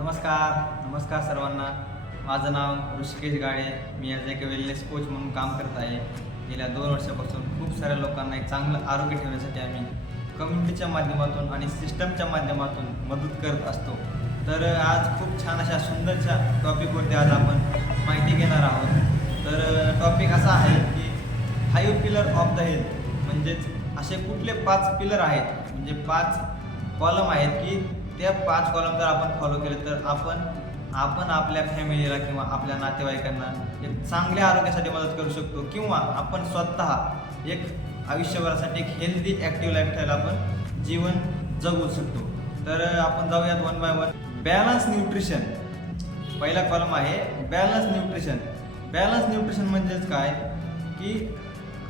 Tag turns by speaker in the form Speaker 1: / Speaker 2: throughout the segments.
Speaker 1: नमस्कार नमस्कार सर्वांना. माझं नाव ऋषिकेश गाडे. मी आज एक वेलनेस कोच म्हणून काम करत आहे. गेल्या दोन वर्षापासून खूप साऱ्या लोकांना एक चांगलं आरोग्य ठेवण्यासाठी आम्ही कम्युनिटीच्या माध्यमातून आणि सिस्टमच्या माध्यमातून मदत करत असतो. तर आज खूप छान अशा सुंदरच्या टॉपिकवरती आज आपण माहिती घेणार आहोत. तर टॉपिक असा आहे की five pillar of the health म्हणजेच असे कुठले पाच पिलर आहेत? म्हणजे पाच कॉलम आहेत की त्या पाच कॉलम जर आपण फॉलो केले तर आपण आपण आपल्या फॅमिलीला किंवा आपल्या नातेवाईकांना एक चांगल्या आरोग्यासाठी मदत करू शकतो. किंवा आपण स्वतः एक आयुष्यभरासाठी एक हेल्दी ॲक्टिव्ह लाईफस्टाईल आपण जीवन जगू शकतो. तर आपण जाऊयात one by one balance nutrition पहिला कॉलम आहे बॅलन्स न्यूट्रिशन बॅलन्स न्यूट्रिशन म्हणजेच काय? की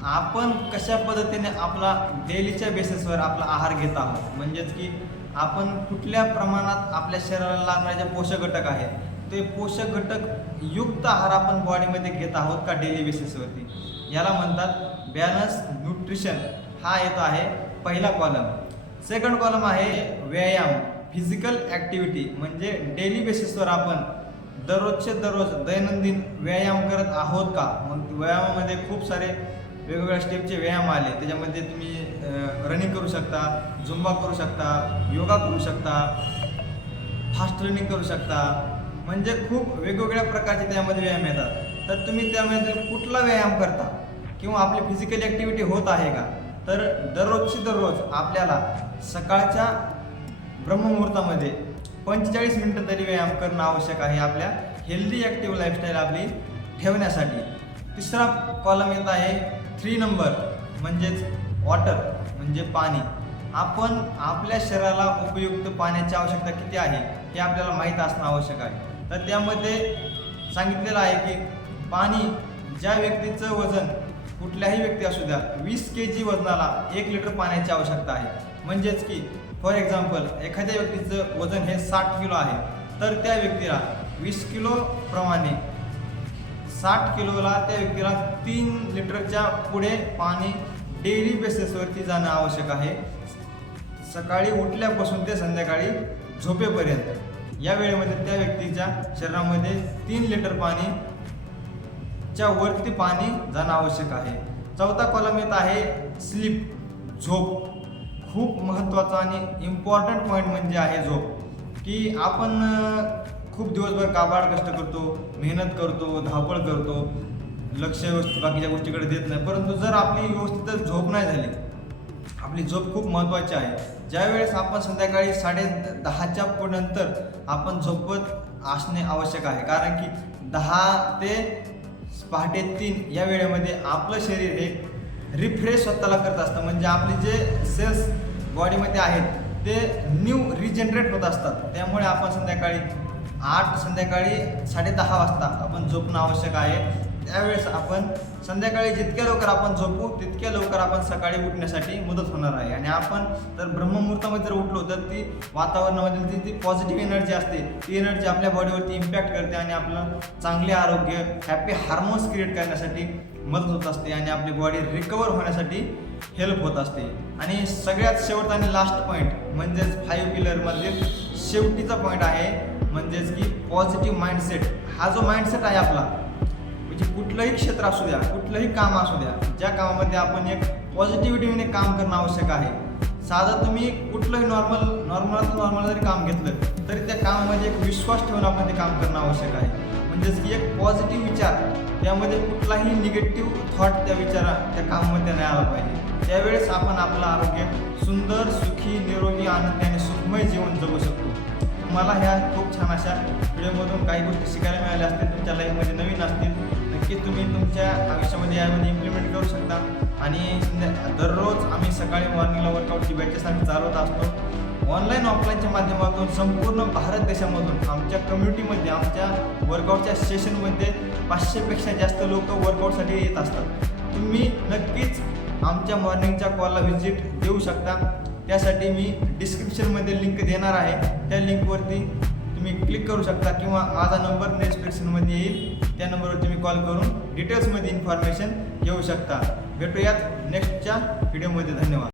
Speaker 1: आपण कशा पद्धतीने आपला डेलीच्या बेसिसवर आपला आहार घेत आहोत? म्हणजेच की आपण कुठल्या प्रमाणात आपल्या शरीराला लागणारे जे पोषक घटक आहेत ते पोषक घटक युक्त आहार आपण बॉडीमध्ये घेत आहोत का डेली बेसिसवरती याला म्हणतात बॅलन्स न्यूट्रिशन हा येतो आहे पहिला कॉलम सेकंड कॉलम आहे व्यायाम फिजिकल ॲक्टिव्हिटी म्हणजे डेली बेसिसवर आपण दररोजचे दररोज दैनंदिन व्यायाम करत आहोत का? मग व्यायामामध्ये खूप सारे वेगवेगळ्या स्टेपचे व्यायाम आले. त्याच्यामध्ये तुम्ही रनिंग करू शकता झुंबा करू शकता योगा करू शकता फास्ट रनिंग करू शकता. म्हणजे खूप वेगवेगळ्या प्रकारचे त्यामध्ये व्यायाम येतात. तर तुम्ही त्यामध्ये कुठला व्यायाम करता? किंवा आपली फिजिकल ॲक्टिव्हिटी होत आहे का? तर दररोजची दररोज आपल्याला सकाळच्या ब्रह्ममुहूर्तामध्ये पंचेचाळीस मिनटं तरी व्यायाम करणं आवश्यक आहे आपल्या हेल्दी ॲक्टिव्ह लाईफस्टाईल आपली ठेवण्यासाठी. तिसरा कॉलम येत आहे थ्री नंबर म्हणजेच वॉटर म्हणजे पाणी. आपण आपल्या शरीराला उपयुक्त पाण्याची आवश्यकता किती आहे हे आपल्याला माहीत असणं आवश्यक आहे. तर त्यामध्ये सांगितलेलं आहे की पाणी ज्या व्यक्तीचं वजन कुठल्याही व्यक्ती असू द्या वीस के जी वजनाला एक लिटर पाण्याची आवश्यकता आहे. म्हणजेच की फॉर एक्झाम्पल एखाद्या व्यक्तीचं वजन हे साठ किलो आहे. तर त्या व्यक्तीला वीस किलो प्रमाणे साठ किलोला त्या व्यक्तीला तीन लिटरच्या पुढे पाणी डेली बेसिसवरती जाणं आवश्यक आहे. सकाळी उठल्यापासून ते संध्याकाळी झोपेपर्यंत. या वेळेमध्ये त्या व्यक्तीच्या शरीरामध्ये तीन लिटर पाणी च्या वरती पाणी जाणं आवश्यक आहे. चौथा कॉलम येत आहे स्लीप झोप. खूप महत्त्वाचा आणि इम्पॉर्टंट पॉईंट म्हणजे आहे झोप. की आपण खूप दिवसभर काबाड कष्ट करतो मेहनत करतो धावपळ करतो लक्ष व्यवस्थित बाकीच्या गोष्टीकडे देत नाही. परंतु जर आपली व्यवस्थित झोप नाही झाली आपली झोप खूप महत्त्वाची आहे. ज्यावेळेस आपण संध्याकाळी साडे दहाच्या नंतर आपण झोपत असणे आवश्यक आहे. कारण की दहा ते पहाटे तीन या वेळेमध्ये आपलं शरीर हे रिफ्रेश स्वतःला करत असतं. म्हणजे आपले जे सेल्स बॉडीमध्ये आहेत ते न्यू रिजनरेट होत असतात. त्यामुळे आपण संध्याकाळी आठ संध्याकाळी साडेदहा वाजता आपण झोपणं आवश्यक आहे. त्यावेळेस आपण संध्याकाळी जितक्या लवकर आपण झोपू तितक्या लवकर आपण सकाळी उठण्यासाठी मदत होणार आहे. आणि आपण जर ब्रह्ममुहूर्तामध्ये जर उठलो तर ती वातावरणामधील ती ती पॉझिटिव्ह एनर्जी असते ती एनर्जी आपल्या बॉडीवरती इम्पॅक्ट करते आणि आपलं चांगले आरोग्य हॅपी हार्मोन्स क्रिएट करण्यासाठी मदत होत असते आणि आपली बॉडी रिकवर होण्यासाठी हेल्प होत असते. आणि सगळ्यात शेवट आणि लास्ट पॉईंट म्हणजेच फाईव्ह पिलरमधील शेवटीचा पॉईंट आहे म्हणजेच की पॉझिटिव्ह माइंडसेट हा जो माइंडसेट आहे आपला म्हणजे कुठलंही क्षेत्र असू द्या कुठलंही काम असू द्या ज्या कामामध्ये आपण एक पॉझिटिव्हिटीने काम करणं आवश्यक आहे. साधं तुम्ही कुठलंही नॉर्मल नॉर्मल नॉर्मल जरी काम घेतलं तरी त्या कामामध्ये एक विश्वास ठेवून आपण ते काम करणं आवश्यक आहे. म्हणजेच की एक पॉझिटिव्ह विचार त्यामध्ये कुठलाही निगेटिव्ह थॉट त्या विचारा त्या कामामध्ये नाही आला पाहिजे. त्यावेळेस आपण आपलं आरोग्य सुंदर सुखी निरोगी आनंदी आणि सुखमय जीवन जगू शकतो. मला ह्या खूप छान अशा व्हिडिओमधून काही गोष्टी शिकायला मिळाल्या असतील तुमच्या लाईफमध्ये नवीन असतील नक्कीच तुम्ही तुमच्या आयुष्यामध्ये यामध्ये इम्प्लिमेंट करू शकता. आणि दररोज आम्ही सकाळी मॉर्निंगला वर्कआउटची बॅचेस आम्ही चालवत असतो. ऑनलाईन ऑफलाईनच्या माध्यमातून संपूर्ण भारत देशामधून आमच्या कम्युनिटीमध्ये आमच्या वर्कआउटच्या सेशनमध्ये पाचशेपेक्षा जास्त लोक वर्कआउटसाठी येत असतात. तुम्ही नक्कीच आमच्या मॉर्निंगच्या कॉलला व्हिजिट देऊ शकता. त्यासाठी मी डिस्क्रिप्शनमध्ये लिंक देणार आहे. त्या लिंकवरती तुम्ही क्लिक करू शकता किंवा माझा नंबर डिस्क्रिप्शनमध्ये येईल. त्या नंबरवर तुम्ही कॉल करून डिटेल्समध्ये इन्फॉर्मेशन घेऊ शकता. भेटूयात नेक्स्टच्या व्हिडिओमध्ये धन्यवाद.